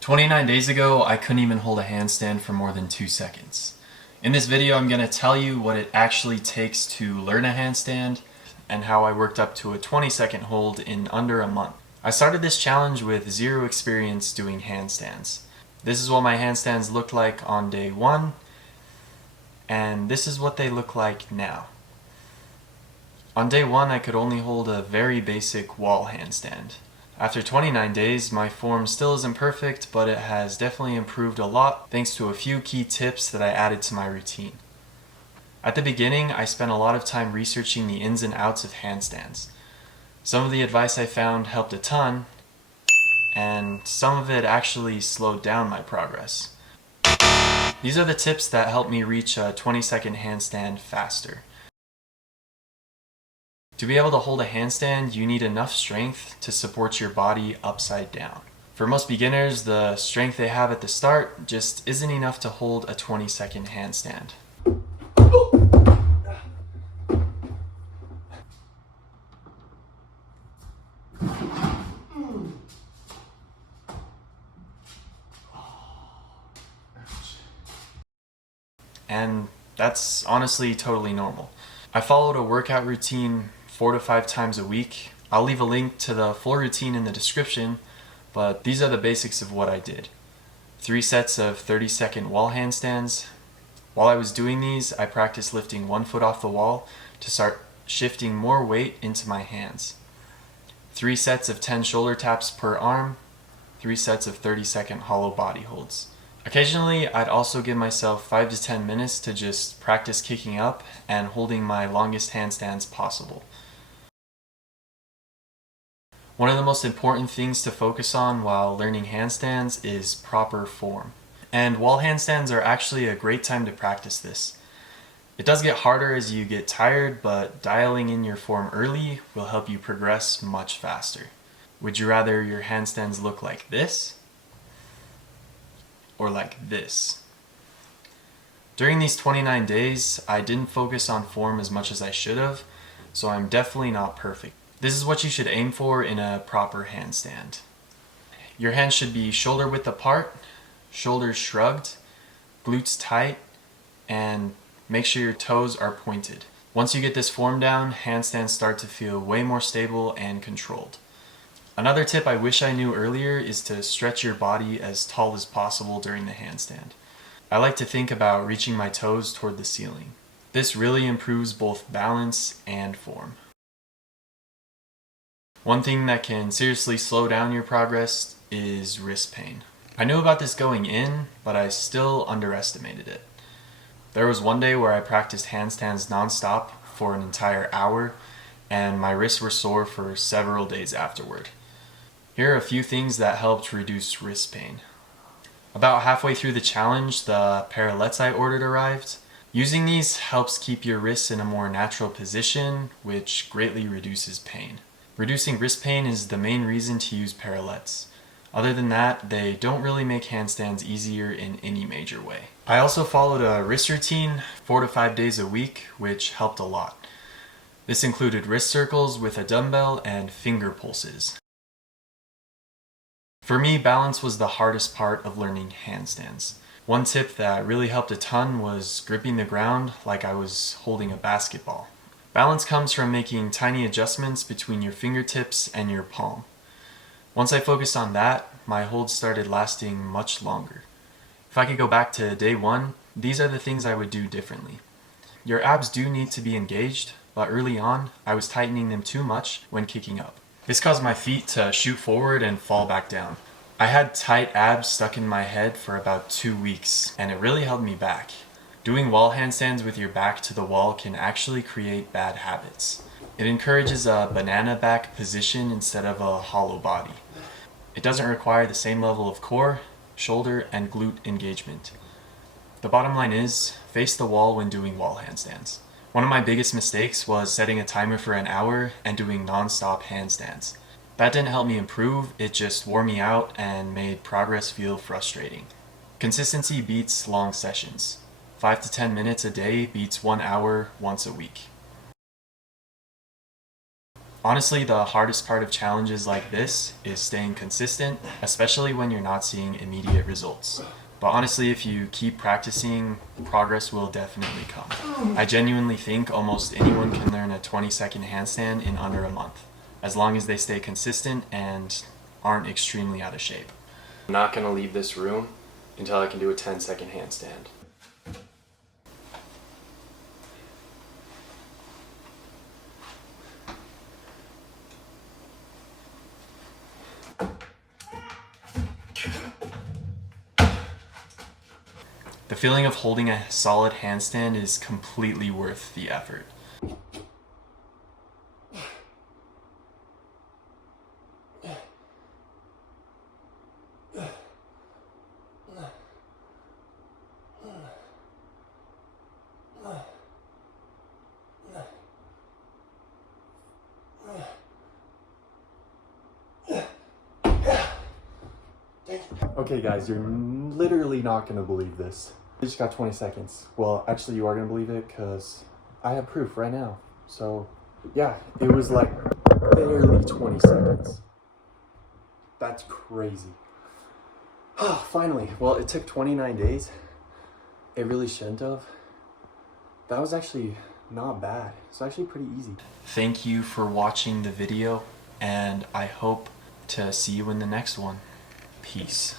29 days ago, I couldn't even hold a handstand for more than 2 seconds. In this video, I'm going to tell you what it actually takes to learn a handstand and how I worked up to a 20-second hold in under a month. I started this challenge with zero experience doing handstands. This is what my handstands looked like on day 1, and this is what they look like now. On day 1, I could only hold a very basic wall handstand. After 29 days, my form still isn't perfect, but it has definitely improved a lot thanks to a few key tips that I added to my routine. At the beginning, I spent a lot of time researching the ins and outs of handstands. Some of the advice I found helped a ton, and some of it actually slowed down my progress. These are the tips that helped me reach a 20-second handstand faster. To be able to hold a handstand, you need enough strength to support your body upside down. For most beginners, the strength they have at the start just isn't enough to hold a 20-second handstand. And that's honestly totally normal. I followed a workout routine 4 to 5 times a week. I'll leave a link to the full routine in the description, but these are the basics of what I did. 3 sets of 30-second wall handstands. While I was doing these, I practiced lifting 1 foot off the wall to start shifting more weight into my hands. 3 sets of 10 shoulder taps per arm. 3 sets of 30-second hollow body holds. Occasionally, I'd also give myself 5 to 10 minutes to just practice kicking up and holding my longest handstands possible. One of the most important things to focus on while learning handstands is proper form. And wall handstands are actually a great time to practice this. It does get harder as you get tired, but dialing in your form early will help you progress much faster. Would you rather your handstands look like this? Or like this? During these 29 days, I didn't focus on form as much as I should have, so I'm definitely not perfect. This is what you should aim for in a proper handstand. Your hands should be shoulder width apart, shoulders shrugged, glutes tight, and make sure your toes are pointed. Once you get this form down, handstands start to feel way more stable and controlled. Another tip I wish I knew earlier is to stretch your body as tall as possible during the handstand. I like to think about reaching my toes toward the ceiling. This really improves both balance and form. One thing that can seriously slow down your progress is wrist pain. I knew about this going in, but I still underestimated it. There was one day where I practiced handstands nonstop for an entire hour, and my wrists were sore for several days afterward. Here are a few things that helped reduce wrist pain. About halfway through the challenge, the parallettes I ordered arrived. Using these helps keep your wrists in a more natural position, which greatly reduces pain. Reducing wrist pain is the main reason to use parallettes. Other than that, they don't really make handstands easier in any major way. I also followed a wrist routine 4 to 5 days a week, which helped a lot. This included wrist circles with a dumbbell and finger pulses. For me, balance was the hardest part of learning handstands. One tip that really helped a ton was gripping the ground like I was holding a basketball. Balance comes from making tiny adjustments between your fingertips and your palm. Once I focused on that, my holds started lasting much longer. If I could go back to day 1, these are the things I would do differently. Your abs do need to be engaged, but early on, I was tightening them too much when kicking up. This caused my feet to shoot forward and fall back down. I had tight abs stuck in my head for about 2 weeks, and it really held me back. Doing wall handstands with your back to the wall can actually create bad habits. It encourages a banana back position instead of a hollow body. It doesn't require the same level of core, shoulder, and glute engagement. The bottom line is, face the wall when doing wall handstands. One of my biggest mistakes was setting a timer for an hour and doing non-stop handstands. That didn't help me improve, it just wore me out and made progress feel frustrating. Consistency beats long sessions. 5 to 10 minutes a day beats 1 hour once a week. Honestly, the hardest part of challenges like this is staying consistent, especially when you're not seeing immediate results. But honestly, if you keep practicing, progress will definitely come. I genuinely think almost anyone can learn a 20-second handstand in under a month, as long as they stay consistent and aren't extremely out of shape. I'm not going to leave this room until I can do a 10-second handstand. The feeling of holding a solid handstand is completely worth the effort. Okay guys, you're literally not gonna believe this. I just got 20 seconds. Well, actually you are gonna believe it because I have proof right now. So yeah, it was like barely 20 seconds. That's crazy. Finally, well, it took 29 days. It really shouldn't have. That was actually not bad. It's actually pretty easy. Thank you for watching the video, and I hope to see you in the next one. Peace.